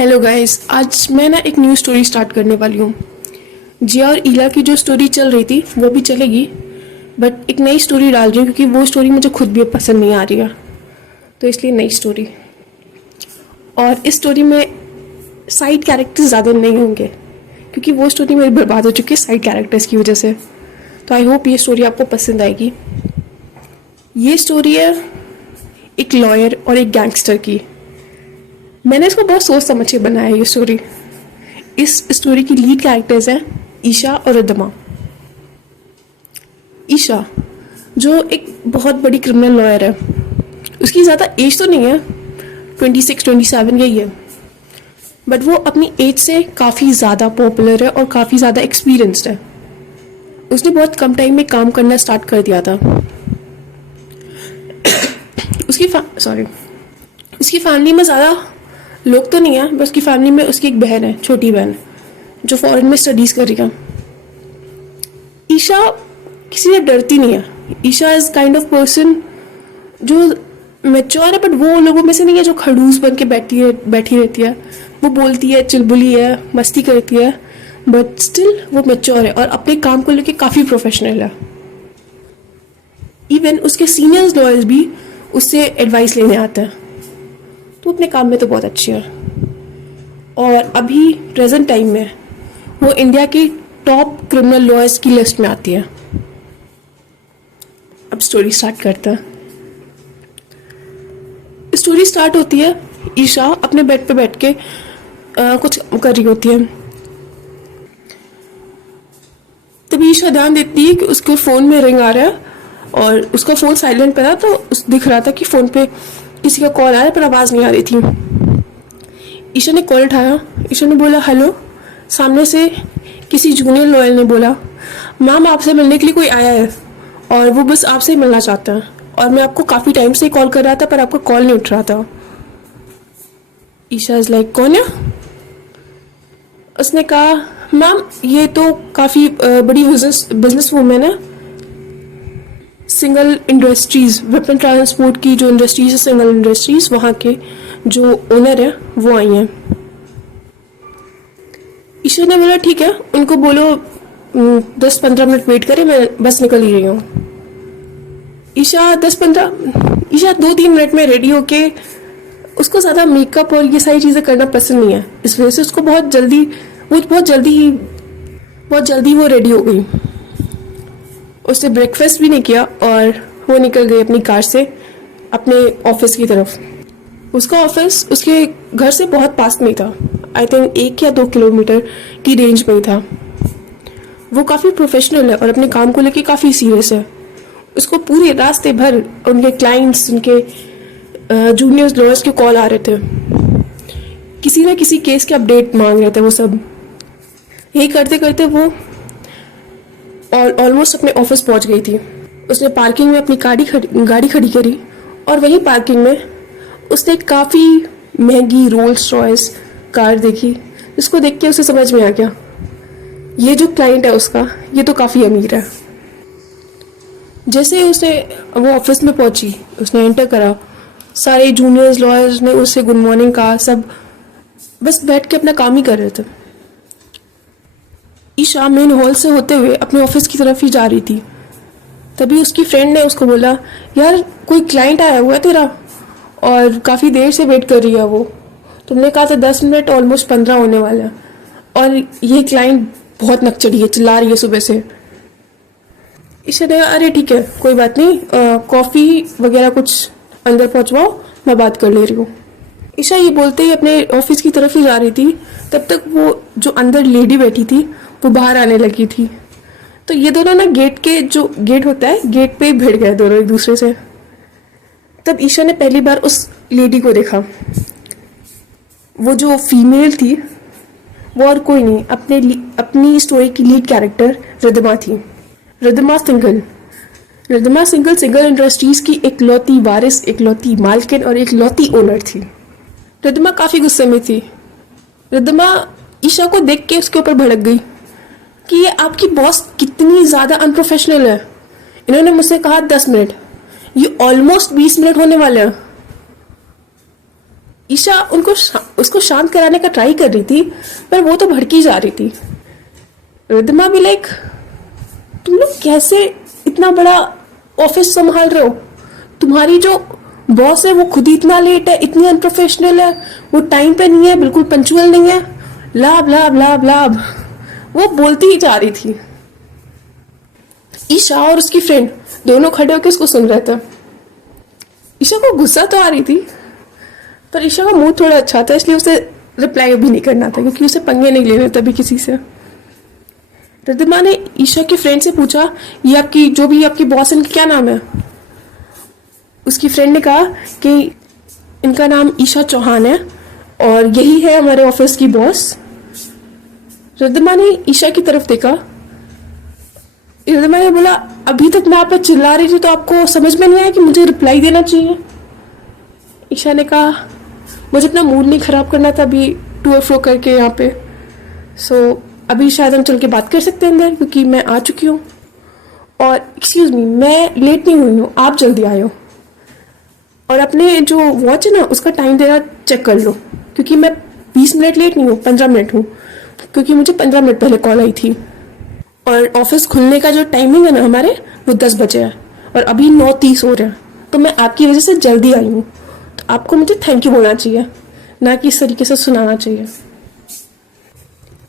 Hello guys, आज मैं ना एक न्यू स्टोरी स्टार्ट करने वाली हूँ। जिया और ईला की जो स्टोरी चल रही थी वो भी चलेगी, बट एक नई स्टोरी डाल रही हूँ क्योंकि वो स्टोरी मुझे खुद भी पसंद नहीं आ रही है, तो इसलिए नई स्टोरी। और इस स्टोरी में साइड कैरेक्टर्स ज़्यादा नहीं होंगे क्योंकि वो स्टोरी मेरी बर्बाद हो चुकी है साइड कैरेक्टर्स की वजह से। तो आई होप ये स्टोरी आपको पसंद आएगी। ये स्टोरी है एक लॉयर और एक गैंगस्टर की। मैंने इसको बहुत सोच समझ के बनाया है ये स्टोरी। इस स्टोरी की लीड कैरेक्टर्स हैं ईशा और रिद्धिमा। ईशा जो एक बहुत बड़ी क्रिमिनल लॉयर है, उसकी ज़्यादा एज तो नहीं है, 26-27 यही है, बट वो अपनी एज से काफ़ी ज़्यादा पॉपुलर है और काफ़ी ज़्यादा एक्सपीरियंस्ड है। उसने बहुत कम टाइम में काम करना स्टार्ट कर दिया था। उसकी फैमिली में ज़्यादा लोग तो नहीं है, बस उसकी फैमिली में उसकी एक बहन है, छोटी बहन, जो फॉरेन में स्टडीज़ कर रही है। ईशा किसी से डरती नहीं है। Isha is kind of person जो मैच्योर है, बट वो लोगों में से नहीं है जो खड़ूस बन के बैठी रहती है। वो बोलती है, चुलबुली है, मस्ती करती है, बट स्टिल वो मैच्योर है और अपने काम को लेके काफ़ी प्रोफेशनल है। इवन उसके सीनियर्स लॉयर्स भी उससे एडवाइस लेने आते हैं, तो अपने काम में तो बहुत अच्छी है। और अभी प्रेजेंट टाइम में वो इंडिया की टॉप क्रिमिनल लॉयर्स की लिस्ट में आती है। अब स्टोरी स्टार्ट करते हैं। स्टोरी स्टार्ट होती है ईशा अपने बेड पे बैठ के कुछ कर रही होती है। तभी ईशा ध्यान देती है कि उसके फ़ोन में रिंग आ रहा है और उसका फ़ोन साइलेंट पे था, तो दिख रहा था कि फ़ोन पे किसी का कॉल आ रहा है पर आवाज़ नहीं आ रही थी। ईशा ने कॉल उठाया। ईशा ने बोला हेलो। सामने से किसी जूनियर लॉयर ने बोला मैम आपसे मिलने के लिए कोई आया है और वो बस आपसे ही मिलना चाहता है, और मैं आपको काफ़ी टाइम से कॉल कर रहा था पर आपका कॉल नहीं उठ रहा था। ईशा इज़ लाइक कौन है? उसने कहा मैम ये तो काफ़ी बड़ी बिजनेस वूमेन है, सिंगल इंडस्ट्रीज़, वेपन ट्रांसपोर्ट की जो इंडस्ट्रीज़ है, सिंगल इंडस्ट्रीज़, वहाँ के जो ओनर है वो आई हैं। ईशा ने बोला ठीक है, उनको बोलो 10-15 मिनट वेट करें, मैं बस निकल ही रही हूँ। ईशा 2-3 मिनट में रेडी होके, उसको ज़्यादा मेकअप और ये सारी चीज़ें करना पसंद नहीं है, इस वजह से उसको बहुत जल्दी वो रेडी हो गई। उसने ब्रेकफास्ट भी नहीं किया और वो निकल गई अपनी कार से अपने ऑफिस की तरफ। उसका ऑफिस उसके घर से बहुत पास में ही था, आई थिंक 1 या 2 किलोमीटर की रेंज में ही था। वो काफ़ी प्रोफेशनल है और अपने काम को लेके काफ़ी सीरियस है। उसको पूरे रास्ते भर उनके क्लाइंट्स, उनके जूनियर्स लॉयर्स के कॉल आ रहे थे, किसी ना किसी केस के अपडेट मांग रहे थे। वो सब यही करते करते वो ऑलमोस्ट अपने ऑफिस पहुंच गई थी। उसने पार्किंग में अपनी गाड़ी खड़ी करी और वहीं पार्किंग में उसने काफ़ी महंगी रोल्स रॉयस कार देखी, जिसको देख के उसे समझ में आ गया ये जो क्लाइंट है उसका, ये तो काफ़ी अमीर है। जैसे वो ऑफिस में पहुंची, उसने एंटर करा, सारे जूनियर्स लॉयर्स ने उससे गुड मॉर्निंग कहा, सब बस बैठ के अपना काम ही कर रहे थे। ईशा मेन हॉल से होते हुए अपने ऑफिस की तरफ ही जा रही थी। तभी उसकी फ्रेंड ने उसको बोला यार कोई क्लाइंट आया हुआ है तेरा और काफ़ी देर से वेट कर रही है वो, तुमने कहा था 10 मिनट, ऑलमोस्ट 15 होने वाला है और ये क्लाइंट बहुत नकचड़ी है, चिल्ला रही है सुबह से। ईशा ने अरे ठीक है कोई बात नहीं, कॉफ़ी वगैरह कुछ अंदर पहुंचवाओ, मैं बात कर ले रही हूँ। ईशा ये बोलते ही अपने ऑफिस की तरफ ही जा रही थी, तब तक वो जो अंदर लेडी बैठी थी वो बाहर आने लगी थी। तो ये दोनों ना जो गेट होता है, गेट पे भिड़ गए दोनों एक दूसरे से। तब ईशा ने पहली बार उस लेडी को देखा। वो जो फीमेल थी वो और कोई नहीं, अपनी स्टोरी की लीड कैरेक्टर रिद्धिमा थी। रिद्धिमा सिंगल सिंगल इंडस्ट्रीज की इकलौती वारिस, इकलौती मालकिन और इकलौती ओनर थी। रिद्धिमा काफ़ी गुस्से में थी। रिद्धिमा ईशा को देख के उसके ऊपर भड़क गई कि ये आपकी बॉस कितनी ज़्यादा अनप्रोफेशनल है। इन्होंने मुझसे कहा 10 मिनट, ये ऑलमोस्ट 20 मिनट होने वाले हैं। ईशा उसको शांत कराने का ट्राई कर रही थी, पर वो तो भड़की जा रही थी। रिद्धिमा भी लाइक, तुम लोग कैसे इतना बड़ा ऑफिस संभाल रहे हो? तुम्हारी जो बॉस है वो खुद ही इतना लेट है, इतनी अनप्रोफेशनल है, वो टाइम पे नहीं है, बिल्कुल पंचुअल नहीं है, लाभ लाभ लाभ लाभ, वो बोलती ही जा रही थी। ईशा और उसकी फ्रेंड दोनों खड़े होकर उसको सुन रहे थे। ईशा को गुस्सा तो आ रही थी, पर ईशा का मूड थोड़ा अच्छा था, इसलिए उसे रिप्लाई भी नहीं करना था, क्योंकि उसे पंगे नहीं लेने थे अभी किसी से। रिद्धिमा ने ईशा के फ्रेंड से पूछा, ये आपकी जो भी आपकी बॉस है, इनका क्या नाम है? उसकी फ्रेंड ने कहा कि इनका नाम ईशा चौहान है और यही है हमारे ऑफिस की बॉस। रिद्धिमा ने ईशा की तरफ देखा। रिद्धिमा ने बोला, अभी तक मैं आप पर चिल्ला रही थी तो आपको समझ में नहीं आया कि मुझे रिप्लाई देना चाहिए? ईशा ने कहा, मुझे अपना मूड नहीं खराब करना था अभी टू और फ्रो करके यहाँ पे, सो अभी शायद हम चल के बात कर सकते हैं अंदर, क्योंकि मैं आ चुकी हूँ। और एक्सक्यूज मी, मैं लेट नहीं हुई हूँ, आप जल्दी आए हो। और अपने जो वॉच है ना, उसका टाइम देना चेक कर लो, क्योंकि मैं 20 मिनट लेट नहीं हूँ, 15 मिनट हूँ, क्योंकि मुझे 15 मिनट पहले कॉल आई थी। और ऑफिस खुलने का जो टाइमिंग है ना हमारे, वो 10 बजे है और अभी 9:30 हो रहे हैं, तो मैं आपकी वजह से जल्दी आई हूँ। तो आपको मुझे थैंक यू बोलना चाहिए, ना कि इस तरीके से सुनाना चाहिए।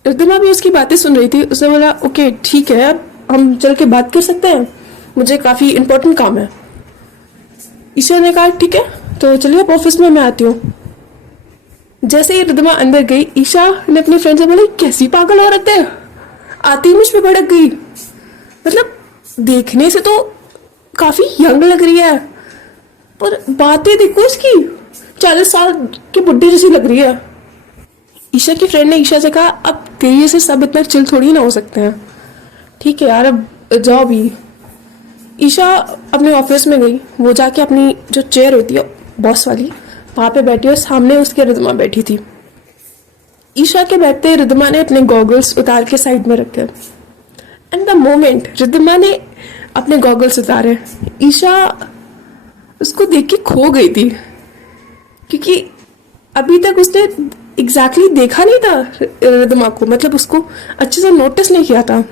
रिद्धिमा भी उसकी बातें सुन रही थी। उसने बोला, ओके ठीक है, अब हम चल के बात कर सकते हैं, मुझे काफ़ी इंपॉर्टेंट काम है। ईशा ने कहा, ठीक है तो चलिए आप ऑफिस में, मैं आती हूँ। जैसे ही रिद्धिमा अंदर गई, ईशा ने अपनी फ्रेंड से बोला, कैसी पागल औरत है, आती ही मुझ पे भड़क गई। मतलब देखने से तो काफी यंग लग रही है, पर बातें देखो इसकी, 40 साल की बुढ़ी जैसी लग रही है। ईशा की फ्रेंड ने ईशा से कहा, अब तेरी से सब इतना चिल थोड़ी ना हो सकते हैं, ठीक है यार अब जाओ भी। ईशा अपने ऑफिस में गई। वो जाके अपनी जो चेयर होती है बॉस वाली, वहां पे बैठी और सामने उसके रिद्धिमा बैठी थी। ईशा के बैठते रिद्धिमा ने अपने गॉगल्स उतार के साइड में रखे। एंड द मोमेंट रिद्धिमा ने अपने गॉगल्स उतारे, ईशा उसको देख के खो गई थी, क्योंकि अभी तक उसने एग्जैक्टली देखा नहीं था रिद्धिमा को, मतलब उसको अच्छे से नोटिस नहीं किया था।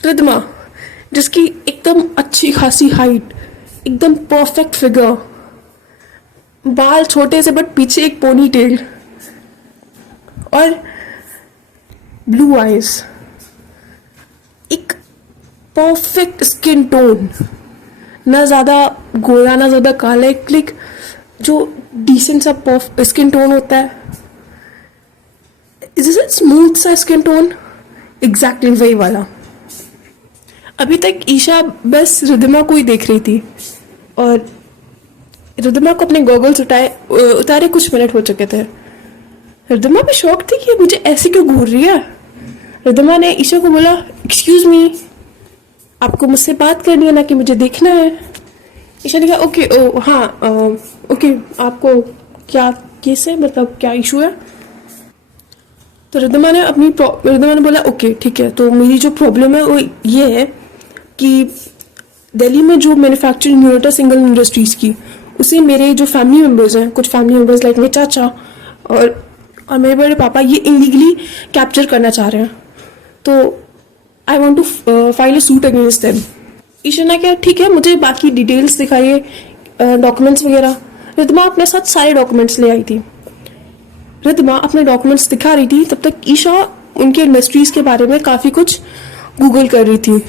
रिद्धिमा जिसकी एकदम अच्छी खासी हाइट, एकदम परफेक्ट फिगर, बाल छोटे से बट पीछे एक पोनी टेल, और ब्लू आईज, एक परफेक्ट स्किन टोन, ना ज़्यादा गोरा ना ज़्यादा काला, एक क्लिक जो डिसेंट सा स्किन टोन होता है, इज इट स्मूथ सा स्किन टोन, एग्जैक्टली वही वाला। अभी तक ईशा बस रिद्धिमा को ही देख रही थी और रिद्धिमा को अपने गॉगल्स उतारे कुछ मिनट हो चुके थे। रिद्धिमा भी शॉक थी कि मुझे ऐसे क्यों घूर रही है। रिद्धिमा ने ईशा को बोला, एक्सक्यूज मी, आपको मुझसे बात करनी है ना कि मुझे देखना है? ईशा ने कहा, ओके हाँ ओके, आपको क्या केस है, मतलब क्या इशू है? तो रिद्धिमा ने बोला, ओके ठीक है, तो मेरी जो प्रॉब्लम है वो ये है कि दिल्ली में जो मैन्युफैक्चरिंग यूनिट है सिंगल इंडस्ट्रीज की, उसे मेरे जो फैमिली मेम्बर्स हैं, कुछ फैमिली मेम्बर्स लाइक मेरे चाचा और मेरे बड़े पापा, ये इलीगली कैप्चर करना चाह रहे हैं, तो I want to file a suit against them. Isha ने कहा, ठीक है, मुझे बाकी डिटेल्स दिखाइए, डॉक्यूमेंट्स वगैरह। रिद्धिमा अपने साथ सारे डॉक्यूमेंट्स ले आई थी। रिद्धिमा अपने डॉक्यूमेंट्स दिखा रही थी, तब तक ईशा उनके इंडस्ट्रीज के बारे में काफ़ी कुछ गूगल कर रही थी।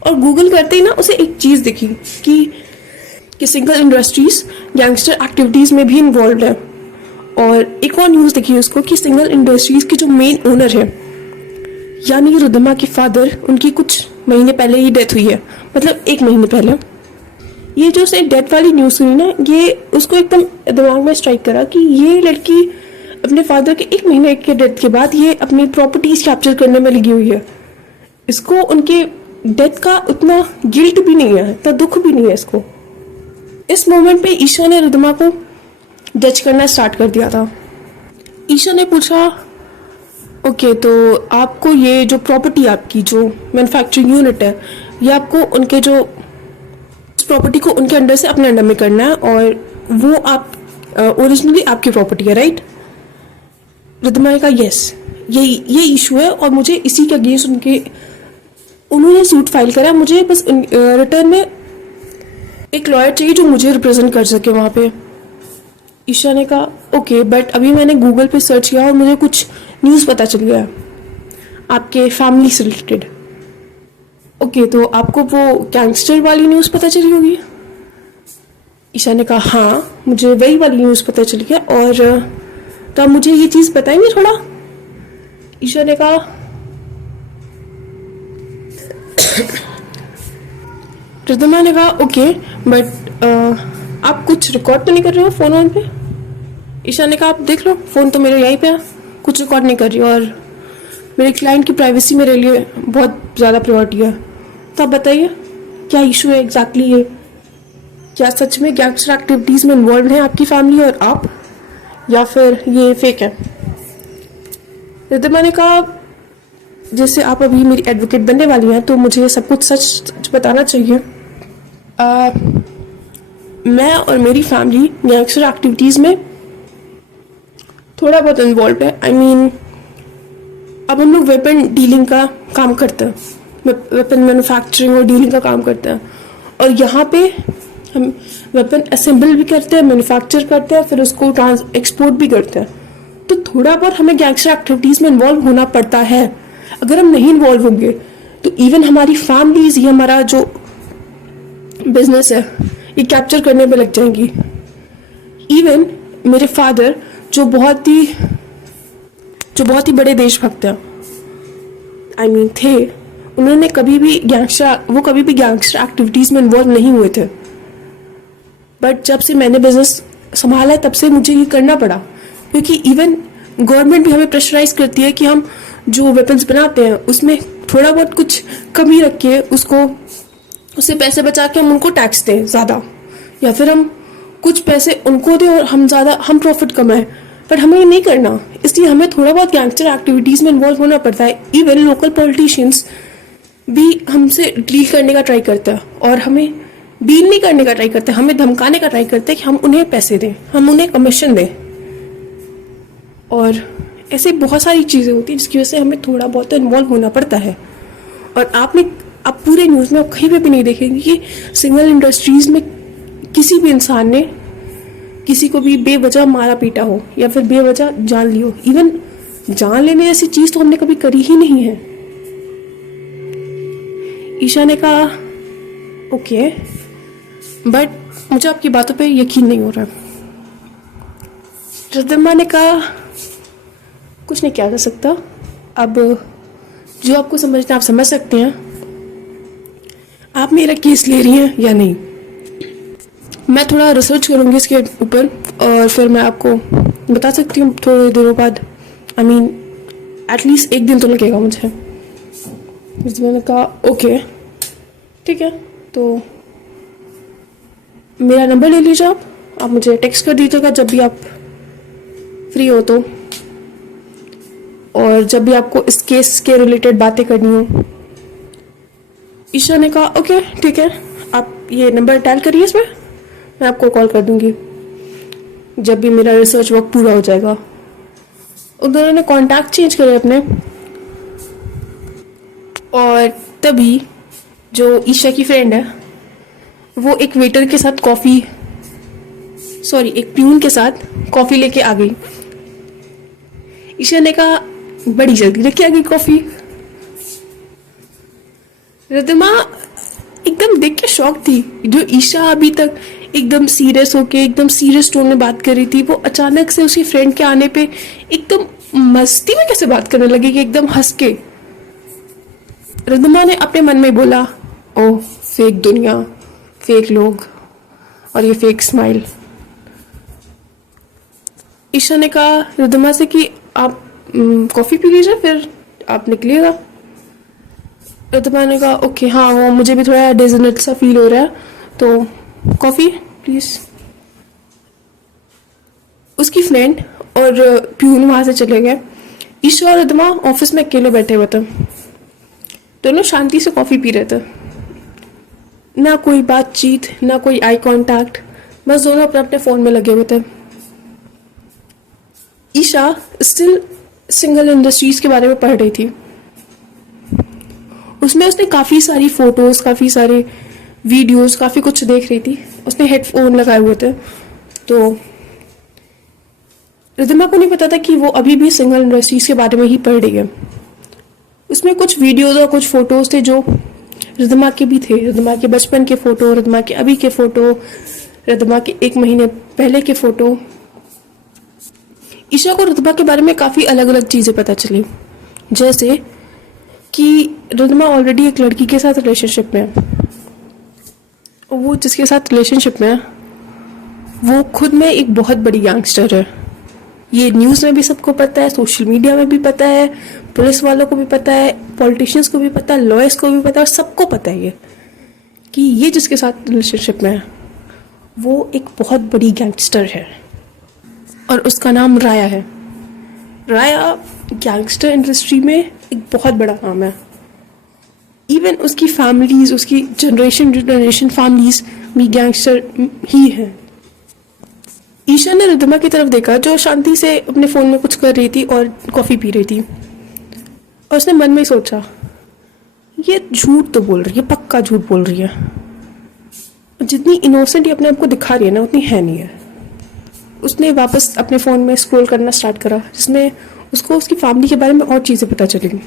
और गूगल करते ही ना उसे एक चीज़ दिखी कि सिंगल इंडस्ट्रीज गैंगस्टर एक्टिविटीज़ में भी इन्वॉल्व है। और एक और न्यूज़ दिखी उसको कि सिंगल इंडस्ट्रीज के जो मेन ओनर है, यानी रिद्धिमा के फादर, उनकी कुछ महीने पहले ही डेथ हुई है, मतलब 1 महीने पहले। ये जो उसे डेथ वाली न्यूज़ सुनी ना, ये उसको एकदम दिमाग में स्ट्राइक करा कि ये लड़की अपने फादर के 1 महीने के डेथ के बाद ये अपनी प्रॉपर्टीज कैप्चर करने में लगी हुई है। इसको उनके डेथ का उतना गिल्ट भी नहीं है, इतना दुख भी नहीं है इसको। इस मोमेंट पे ईशा ने रिद्धिमा को जज करना स्टार्ट कर दिया था। ईशा ने पूछा, ओके तो आपको ये जो प्रॉपर्टी आपकी जो मैन्युफैक्चरिंग यूनिट है, ये आपको उनके जो प्रॉपर्टी को उनके अंडर से अपने अंडर में करना है, और वो आप ओरिजिनली आपकी प्रॉपर्टी है, राइट? रिद्धिमा ने कहा यस, ये इशू है और मुझे इसी के अगेंस्ट उन्होंने सूट फाइल करा। मुझे बस रिटर्न में एक लॉयर चाहिए जो मुझे रिप्रेजेंट कर सके वहाँ पे। ईशा ने कहा ओके, बट अभी मैंने गूगल पे सर्च किया और मुझे कुछ न्यूज़ पता चल गया आपके फैमिली से रिलेटेड। ओके, तो आपको वो गैंगस्टर वाली न्यूज़ पता चली होगी? ईशा ने कहा हाँ, मुझे वही वाली न्यूज़ पता चल गया। और तो आप मुझे ये चीज़ बताएंगे थोड़ा? ईशा ने कहा रिद्धिमा ने कहा ओके, बट आप कुछ रिकॉर्ड तो नहीं कर रहे हो फ़ोन पे? ईशा ने कहा आप देख लो, फ़ोन तो मेरे यहीं पे है, कुछ रिकॉर्ड नहीं कर रही और मेरे क्लाइंट की प्राइवेसी मेरे लिए बहुत ज़्यादा प्रायोरिटी है। तो आप बताइए क्या इशू है एग्जैक्टली ये? क्या सच में गैंगस्टर एक्टिविटीज़ में इन्वॉल्व है आपकी फैमिली और आप, या फिर ये फेक है? रिद्धिमा ने कहा जैसे आप अभी मेरी एडवोकेट बनने वाली हैं तो मुझे सब कुछ सच बताना चाहिए। मैं और मेरी फैमिली गैंगस्टर एक्टिविटीज़ में थोड़ा बहुत इन्वॉल्व है। आई मीन अब हम लोग वेपन डीलिंग का काम करते हैं, वेपन मैन्युफैक्चरिंग और डीलिंग का काम करते हैं, और यहाँ पे हम वेपन असेंबल भी करते हैं, मैन्युफैक्चर करते हैं, फिर उसको एक्सपोर्ट भी करते हैं। तो थोड़ा बहुत हमें गैंगस्टर एक्टिविटीज़ में इन्वॉल्व होना पड़ता है। अगर हम नहीं इन्वॉल्व होंगे तो इवन हमारी फैमिलीज ही हमारा जो बिजनेस है ये कैप्चर करने में लग जाएंगी। इवन मेरे फादर जो बहुत ही बड़े देशभक्त हैं, आई मीन थे, उन्होंने कभी भी गैंगस्टर एक्टिविटीज़ में इन्वॉल्व नहीं हुए थे। बट जब से मैंने बिजनेस संभाला है तब से मुझे ये करना पड़ा, क्योंकि इवन गवर्नमेंट भी हमें प्रेशराइज करती है कि हम जो वेपन्स बनाते हैं उसमें थोड़ा बहुत कुछ कमी रख के उससे पैसे बचा के हम उनको टैक्स दें ज़्यादा, या फिर हम कुछ पैसे उनको दें और हम प्रॉफिट कमाएं। बट हमें ये नहीं करना, इसलिए हमें थोड़ा बहुत गैंगस्टर एक्टिविटीज़ में इन्वॉल्व होना पड़ता है। इवन लोकल पॉलिटिशियंस भी हमसे डील करने का ट्राई करता है, और हमें डील नहीं करने का ट्राई करते, हमें धमकाने का ट्राई करते हैं कि हम उन्हें पैसे दें, हम उन्हें कमीशन दें। और ऐसे बहुत सारी चीज़ें होती हैं जिसकी वजह से हमें थोड़ा बहुत इन्वॉल्व होना पड़ता है। और आप पूरे न्यूज़ में आप कहीं पे भी नहीं देखेंगे कि सिंगल इंडस्ट्रीज़ में किसी भी इंसान ने किसी को भी बेवजह मारा पीटा हो या फिर बेवजह जान ली हो। इवन जान लेने जैसी चीज़ तो हमने कभी करी ही नहीं है। ईशा ने कहा ओके, बट मुझे आपकी बातों पे यकीन नहीं हो रहा। रिद्धिमा ने कहा कुछ नहीं किया जा सकता, अब जो आपको समझना आप समझ सकते हैं। आप मेरा केस ले रही हैं या नहीं, मैं थोड़ा रिसर्च करूँगी इसके ऊपर और फिर मैं आपको बता सकती हूँ थोड़े दिनों बाद। आई मीन एटलीस्ट एक दिन तो लगेगा मुझे। मैंने कहा ओके ठीक है, तो मेरा नंबर ले लीजिए, आप मुझे टेक्स्ट कर दीजिएगा जब भी आप फ्री हो तो, और जब भी आपको इस केस के रिलेटेड बातें करनी हो। ईशा ने कहा ओके ठीक है, आप ये नंबर डायल करिए, इसमें मैं आपको कॉल कर दूंगी जब भी मेरा रिसर्च वर्क पूरा हो जाएगा। उन दोनों ने कॉन्टैक्ट चेंज करे अपने, और तभी जो ईशा की फ्रेंड है वो एक वेटर के साथ एक प्यून के साथ कॉफ़ी लेके आ गई। ईशा ने कहा बड़ी जल्दी लेके आ गई कॉफ़ी। रिद्धिमा एकदम देख के शॉक थी। जो ईशा अभी तक एकदम सीरियस होके एकदम सीरियस टोन में बात कर रही थी, वो अचानक से उसकी फ्रेंड के आने पे एकदम मस्ती में कैसे बात करने लगी कि एकदम हंस के। रिद्धिमा ने अपने मन में बोला ओह फेक दुनिया, फेक लोग और ये फेक स्माइल। ईशा ने कहा रिद्धिमा से कि आप कॉफ़ी पी लीजिए फिर आप निकलिएगा। रिद्धिमा ने कहा ओके हाँ, वो मुझे भी थोड़ा डेजर्ट सा फील हो रहा है, तो कॉफ़ी प्लीज़। उसकी फ्रेंड और प्यून वहाँ से चले गए। ईशा और रिद्धिमा ऑफिस में अकेले बैठे हुए थे, दोनों शांति से कॉफ़ी पी रहे थे। ना कोई बातचीत, ना कोई आई कांटेक्ट, बस दोनों अपने अपने फ़ोन में लगे हुए थे। ईशा स्टिल सिंगल इंडस्ट्रीज के बारे में पढ़ रही थी। उसमें उसने काफ़ी सारी फोटोज़, काफ़ी सारे वीडियोस, काफ़ी कुछ देख रही थी। उसने हेडफोन लगाए हुए थे, तो रिद्धिमा को नहीं पता था कि वो अभी भी सिंगल इंडस्ट्रीज के बारे में ही पढ़ रही है। उसमें कुछ वीडियोस और कुछ फोटोज थे जो रिद्धिमा के भी थे। रिद्धिमा के बचपन के फ़ोटो, रिद्धिमा के अभी के फ़ोटो, रिद्धिमा के 1 महीने पहले के फ़ोटो। ईशा को रिद्धिमा के बारे में काफ़ी अलग अलग चीज़ें पता चली, जैसे कि रिद्धिमा ऑलरेडी एक लड़की के साथ रिलेशनशिप में है। वो जिसके साथ रिलेशनशिप में है वो खुद में एक बहुत बड़ी गैंगस्टर है। ये न्यूज़ में भी सबको पता है, सोशल मीडिया में भी पता है, पुलिस वालों को भी पता है, पॉलिटिशियंस को भी पता है, लॉयर्स को भी पता है, और सबको पता है ये कि ये जिसके साथ रिलेशनशिप में है वो एक बहुत बड़ी गैंगस्टर है और उसका नाम राया है। राया गैंगस्टर इंडस्ट्री में एक बहुत बड़ा नाम है। इवन उसकी फैमिलीज, उसकी जनरेशन फैमिलीज भी गैंगस्टर ही हैं। ईशा ने रिद्धिमा की तरफ देखा जो शांति से अपने फ़ोन में कुछ कर रही थी और कॉफ़ी पी रही थी, और उसने मन में ही सोचा ये झूठ तो बोल रही है, पक्का झूठ बोल रही है। जितनी इनोसेंट ये अपने आप को दिखा रही है ना, उतनी है नहीं है। उसने वापस अपने फ़ोन में स्क्रॉल करना स्टार्ट करा, जिसमें उसको उसकी फैमिली के बारे में और चीज़ें पता चली।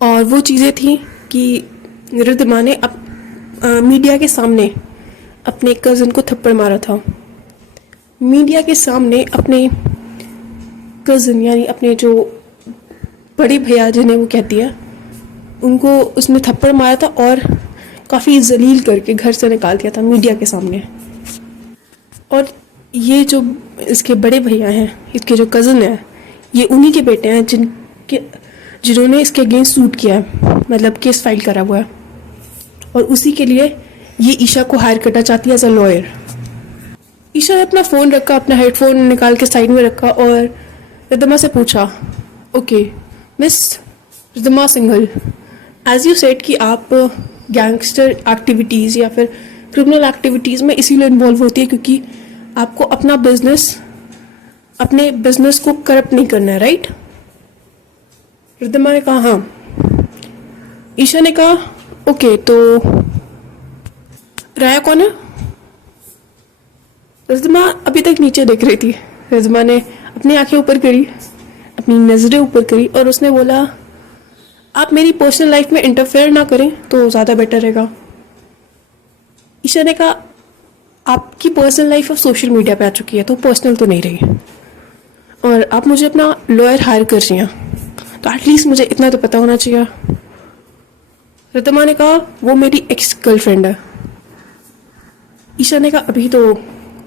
और वो चीज़ें थी कि रिद्धिमा ने मीडिया के सामने अपने कज़न को थप्पड़ मारा था। मीडिया के सामने अपने कज़न यानी अपने जो बड़े भैया जिन्हें वो कहती है, उनको उसने थप्पड़ मारा था और काफ़ी जलील करके घर से निकाल दिया था मीडिया के सामने। और ये जो इसके बड़े भैया हैं, इसके जो कज़न हैं, ये उन्हीं के बेटे हैं जिन्होंने इसके अगेंस्ट सूट किया है, मतलब केस फाइल करा हुआ है। और उसी के लिए ये ईशा को हायर करना चाहती है एज अ लॉयर। ईशा ने अपना फ़ोन रखा, अपना हेडफोन निकाल के साइड में रखा और रिद्धिमा से पूछा, okay miss Riddhima Singhal, as you said कि आप गैंगस्टर एक्टिविटीज़ या फिर क्रिमिनल एक्टिविटीज़ में इसीलिए इन्वॉल्व होती है क्योंकि आपको अपने बिजनेस को करप्ट नहीं करना है, राइट? रिद्धिमा ने कहा हाँ। ईशा ने कहा ओके, तो राया कौन है? रिद्धिमा अभी तक नीचे देख रही थी। रिद्धिमा ने अपनी आंखें ऊपर करी, अपनी नज़रें ऊपर करी और उसने बोला, आप मेरी पर्सनल लाइफ में इंटरफेयर ना करें तो ज़्यादा बेटर रहेगा। ईशा ने कहा, आपकी पर्सनल लाइफ अब सोशल मीडिया पे आ चुकी है तो पर्सनल तो नहीं रही, और आप मुझे अपना लॉयर हायर कर रही हैं, तो एटलीस्ट मुझे इतना तो पता होना चाहिए। रिद्धिमा ने कहा, वो मेरी एक्स गर्लफ्रेंड है। ईशा ने कहा, अभी तो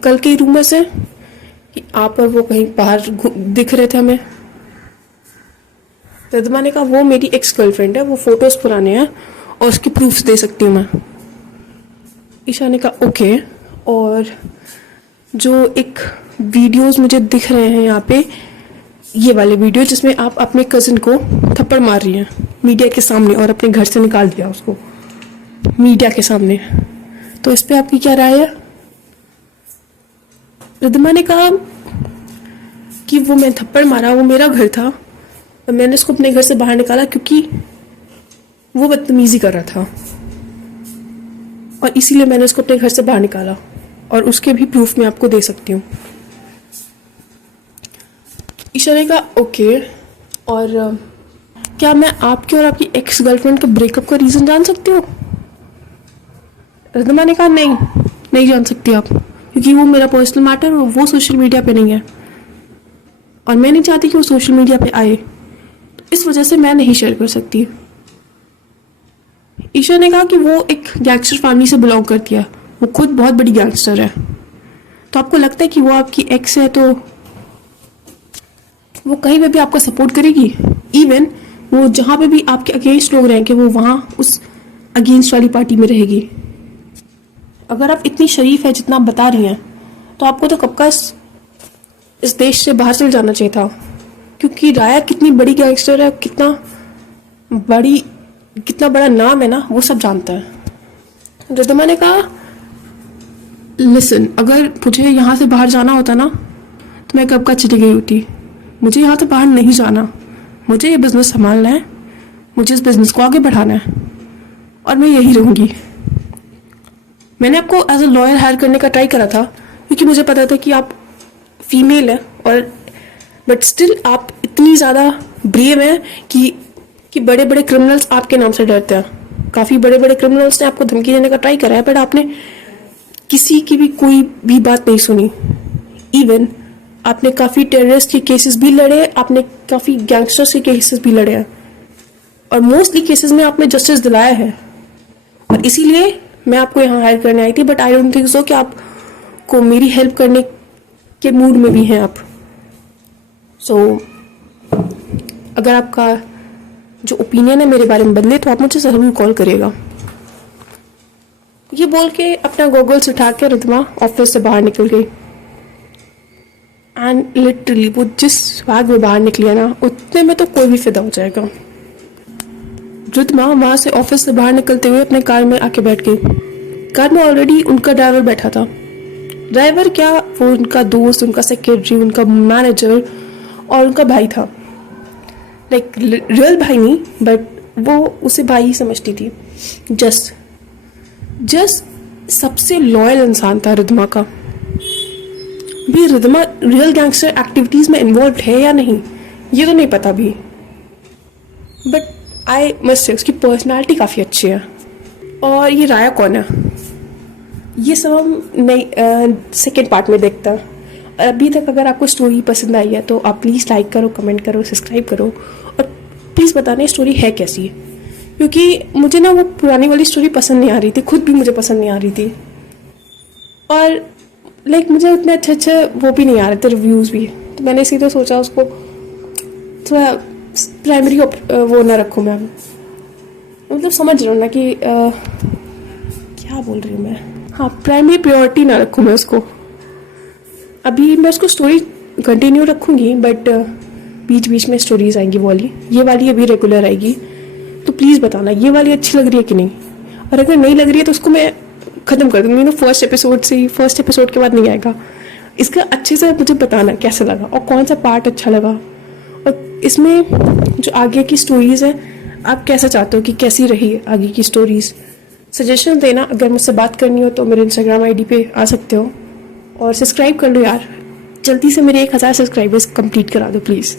कल के रूमर्स है कि आप और वो कहीं बाहर दिख रहे थे हमें। रिद्धिमा ने कहा, वो मेरी एक्स गर्लफ्रेंड है, वो फोटोज पुराने हैं और उसकी प्रूफ्स दे सकती हूँ मैं। ईशा ने कहा ओके, और जो एक वीडियोस मुझे दिख रहे हैं यहाँ पे, ये वाले वीडियो जिसमें आप अपने कज़न को थप्पड़ मार रही हैं मीडिया के सामने और अपने घर से निकाल दिया उसको मीडिया के सामने, तो इस पे आपकी क्या राय है? रिद्धिमा ने कहा कि वो मैं थप्पड़ मारा, वो मेरा घर था और मैंने उसको अपने घर से बाहर निकाला क्योंकि वो बदतमीजी कर रहा था और इसीलिए मैंने उसको अपने घर से बाहर निकाला, और उसके भी प्रूफ मैं आपको दे सकती हूँ। ईशा ने कहा ओके, और क्या मैं आपके और आपकी एक्स गर्लफ्रेंड के ब्रेकअप का रीज़न जान सकती हूँ? रिद्धिमा ने कहा नहीं जान सकती आप, क्योंकि वो मेरा पर्सनल मैटर और वो सोशल मीडिया पे नहीं है और मैं नहीं चाहती कि वो सोशल मीडिया पे आए, तो इस वजह से मैं नहीं शेयर कर सकती। ईशा ने कहा कि वो एक गैंगस्टर फैमिली से बिलोंग करती है, वो खुद बहुत बड़ी गैंगस्टर है, तो आपको लगता है कि वो आपकी एक्स है तो वो कहीं पे भी आपका सपोर्ट करेगी? इवन वो जहाँ पे भी आपके अगेंस्ट लोग रहेंगे वो वहाँ उस अगेंस्ट वाली पार्टी में रहेगी। अगर आप इतनी शरीफ है जितना आप बता रही हैं तो आपको तो कब का इस देश से बाहर चल जाना चाहिए था, क्योंकि राया कितनी बड़ी गैंगस्टर है, कितना बड़ा नाम है ना, वो सब जानता है। रिद्धिमा ने कहा लिसन, अगर मुझे यहाँ से बाहर जाना होता ना तो मैं कब का चली गई होती। मुझे यहाँ से बाहर नहीं जाना, मुझे ये बिज़नेस संभालना है, मुझे इस बिज़नेस को आगे बढ़ाना है और मैं यही रहूँगी। मैंने आपको एज अ लॉयर हायर करने का ट्राई करा था क्योंकि मुझे पता था कि आप फीमेल हैं और बट स्टिल आप इतनी ज़्यादा ब्रेव हैं कि बड़े बड़े क्रिमिनल्स आपके नाम से डरते हैं। काफ़ी बड़े बड़े क्रिमिनल्स ने आपको धमकी देने का ट्राई करा है बट आपने किसी की भी कोई भी बात नहीं सुनी। इवन आपने काफ़ी टेररिस्ट के केसेस भी लड़े, आपने काफ़ी गैंगस्टर्स के केसेस भी लड़े हैं और मोस्टली केसेस में आपने जस्टिस दिलाया है और इसीलिए मैं आपको यहाँ हायर करने आई थी। But I don't think so कि आपको मेरी हेल्प करने के मूड में भी हैं आप। सो अगर आपका जो ओपिनियन है मेरे बारे में बदले तो आप मुझे ज़रूर कॉल करिएगा। ये बोल के अपना गॉगल्स उठा के रिद्मा ऑफिस से बाहर निकल गई एंड लिटरली वो जिस वैग में बाहर निकली है ना उतने में तो कोई भी फिदा हो जाएगा। रिद्मा वहाँ से ऑफिस से बाहर निकलते हुए अपने कार में आके बैठ गई। कार में ऑलरेडी उनका ड्राइवर बैठा था। ड्राइवर क्या, वो उनका दोस्त, उनका सेक्रेटरी, उनका मैनेजर और उनका भाई था। लाइक रियल भाई नहीं बट वो उसे भाई ही समझती थी। जस्ट सबसे लॉयल इंसान था रिद्मा का। भी रिद्मा रियल गैंगस्टर एक्टिविटीज़ में इन्वॉल्व है या नहीं ये तो नहीं पता भी, बट आई मस्ट से उसकी पर्सनालिटी काफ़ी अच्छी है। और ये राया कौन है ये सब हम नई सेकेंड पार्ट में देखते हैं। और अभी तक अगर आपको स्टोरी पसंद आई है तो आप प्लीज़ लाइक करो, कमेंट करो, सब्सक्राइब करो और प्लीज़ बताना स्टोरी है कैसी है, क्योंकि मुझे ना वो पुरानी वाली स्टोरी पसंद नहीं आ रही थी, खुद भी मुझे पसंद नहीं आ रही थी और लाइक मुझे उतने अच्छे वो भी नहीं आ रहे थे रिव्यूज़ भी। तो मैंने इसीलिए सोचा उसको थोड़ा प्राइमरी वो ना रखूँ मैं, मतलब समझ रहा हूँ ना कि क्या बोल रही हूँ मैं, हाँ प्राइमरी प्रायोरिटी ना रखूँ मैं उसको। अभी मैं उसको स्टोरी कंटिन्यू रखूँगी बट बीच बीच में स्टोरीज आएंगी वाली, ये वाली अभी रेगुलर आएगी। तो प्लीज़ बताना ये वाली अच्छी लग रही है कि नहीं, और अगर नहीं लग रही है तो उसको मैं ख़त्म कर दूँगी ना फर्स्ट एपिसोड के बाद नहीं आएगा। इसका अच्छे से मुझे बताना कैसा लगा और कौन सा पार्ट अच्छा लगा और इसमें जो आगे की स्टोरीज़ हैं आप कैसा चाहते हो कि कैसी रही आगे की स्टोरीज़। सजेशन देना, अगर मुझसे बात करनी हो तो मेरे इंस्टाग्राम आईडी पे आ सकते हो और सब्सक्राइब कर लो यार, जल्दी से मेरे 1000 सब्सक्राइबर्स कंप्लीट करा दो प्लीज़।